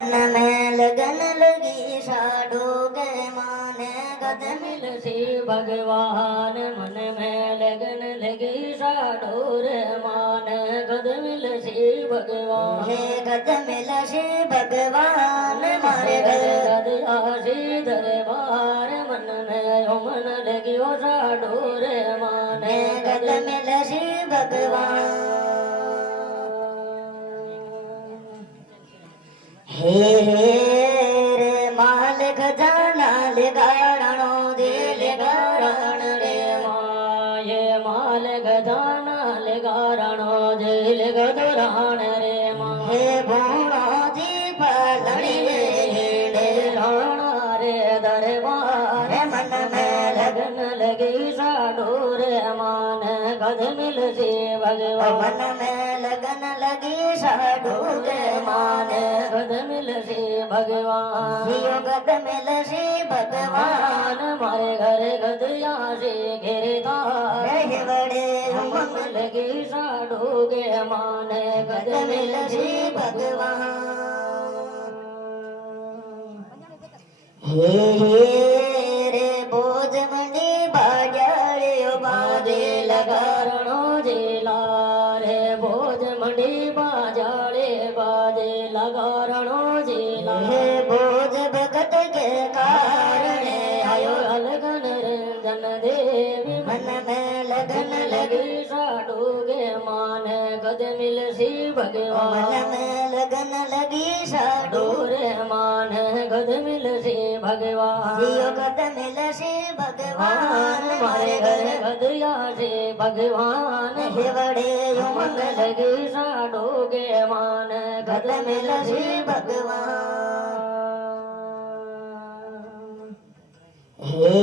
मन में लगन लगी साडू के माने गद मिल शिव भगवान मन में लगन लगी साडू रे मान गद मिल शिव भगवान हे गद मिल शिव भगवान मारे घर गद आशी दरबार मन में मन लगी साडू रे मान हे गद मिल शिव भगवान हे रे माल खजाना ले गारणो दे ले गारण रे माये माल खजाना ले गारणो दे ले गदराण रे मा हे भूणो जी पालणी रे राणा रे दरबार मन में लगन लगी साडू रे मान गद मिल से भगवान मन में लगन लगी साडू के माने गद मिल से भगवान जियो गद मिल से भगवान मारे घर गदया से गिरदार रहे बड़े मन लगी साडू के मान गद मिल से भगवान हे रे बोझ मंडी बाजारे बाजे लगा रणो जेला रे भोज मंडी बाजारे बाजे लगा रणो जेला हे बोझ भगत के कारण आयो अलगन रंजन देवी मन में लगन लगी साडू के मान गद मिल सी भगवान मन में लगन लगी साडू रे मान गद मिल सी भगवान जियो गद मिल से भगवान मारे घर गदया से भगवान हे बड़े मन लगी साडू के मान गद मिल से भगवान हे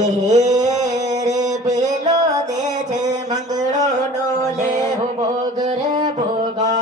रे बेलो दे छे मंगड़ो डोले हो भोग रे भोगा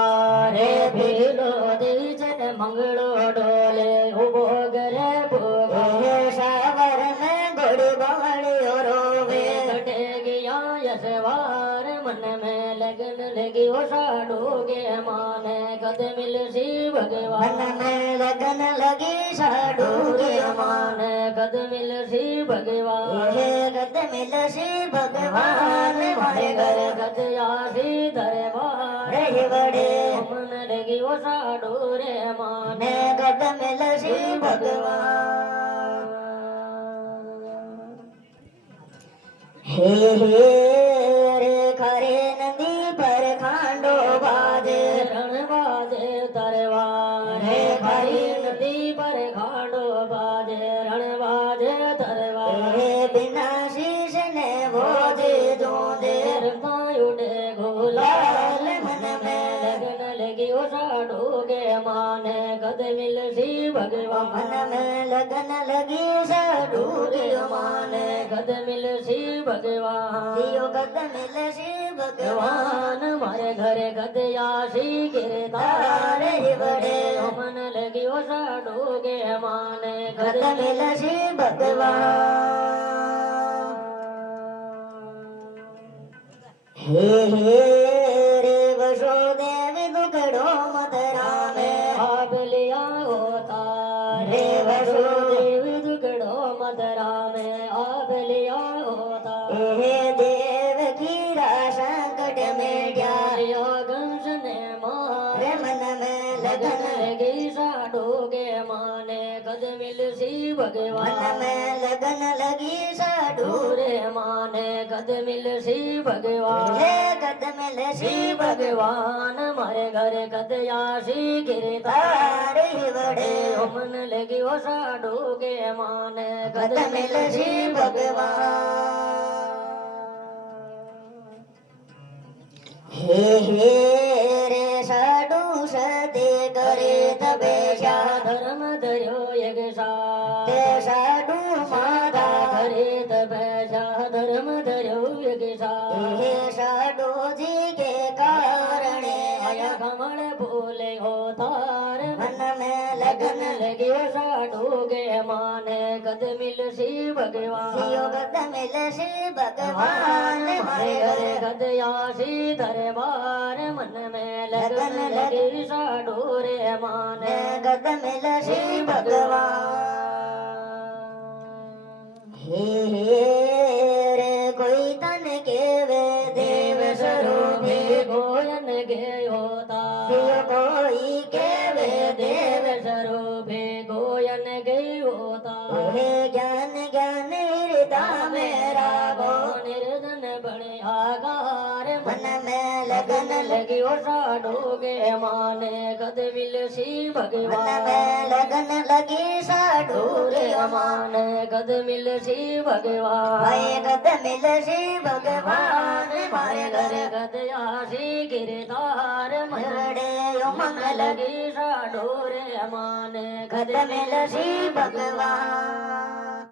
रे भेलो दी जन मंगड़ो डोले हो भोग रे भोगा हे सावर में घोड़ी बावड़ी रोवे कटे गया यशवार मन में लगन लगी हो साडू के माने गद मिल सी भगवान मन में लगन लगी साडू के मान गद मिल सी भगवान हे गद मिल से भगवान मारे घर गद आशी दरबार रहे बड़े मन लगी वो साडू रे मान ने गद मिल से भगवान हे रे खरे नदी पर खांडो बाजे रण बाजे दरबार हे खरी नदी पर खाडो बाजे रण बाजे दरबार हे बिना शीश ने बोझे जो दे उठे लाल गुलाल मन में लगन लगी वो साडू के माने गद मिल सी भगवान मन में लगन लगी साडू के माने गद मिल सी भगवान दियो गद मिल से भगवान भगवान मारे घरे गद आशी गिरदार तारे बड़े मन लगी वो साडू के माने गद मिल से भगवान हे रे वसो देवी दुखड़ो मथुरा में आप लिया होता रे वसो देवी दुगड़ो मदरा में आप लिया होता हे देव की संकट में प्यारियो गंज ने मारे रे मन में लगन लगन लगी साडू के माने गद मिल सी मन भगवान में लगन लगी साडू रे माने गद मिल सी भगवान हे गद मिल श्री भगवान मारे घर गद आशी गिरता तारे बड़े मन लगी वो साडू के माने गद मिल से भगवान हे रे साडू सदे करे तबे धर्म धर्यो यग ते साडू माता करे तपैसा धर्म धर्यो यग हे साडू जी के कारण आया कमल बोले हो तार मन में लगन લગી ઓસાડોગે માને ગદ મિલશે ભગવાન સિયો ગદ મિલશે ભગવાન મારે ઘરે ગદ આશી દરબાર મન મે લગન લગી સાડોરે માને ગદ મિલશે ભગવાન હે રે કોઈ તન કેવે દેવ સ્વરૂપે ગોયન ગયો સિયો કોઈ કેવે દેવ સ્વરૂપે ગોયન ગયો હે જ્ઞાન જ્ઞાન હૃદય મેરા ગો નિર્ધન બણે આગાર મન में लगन લગી ઓસાડોગે માને ગદ મિલશી मन ભગવાન में लगन लगी साडूरे માને ગદ મિલશી ભગવાન भाई गद मिलसी भगवान मारे घर ગદ આશી ગિરધાર मरड़े यो मंगल લગી સાડોરે માને गद मिलसी भगवान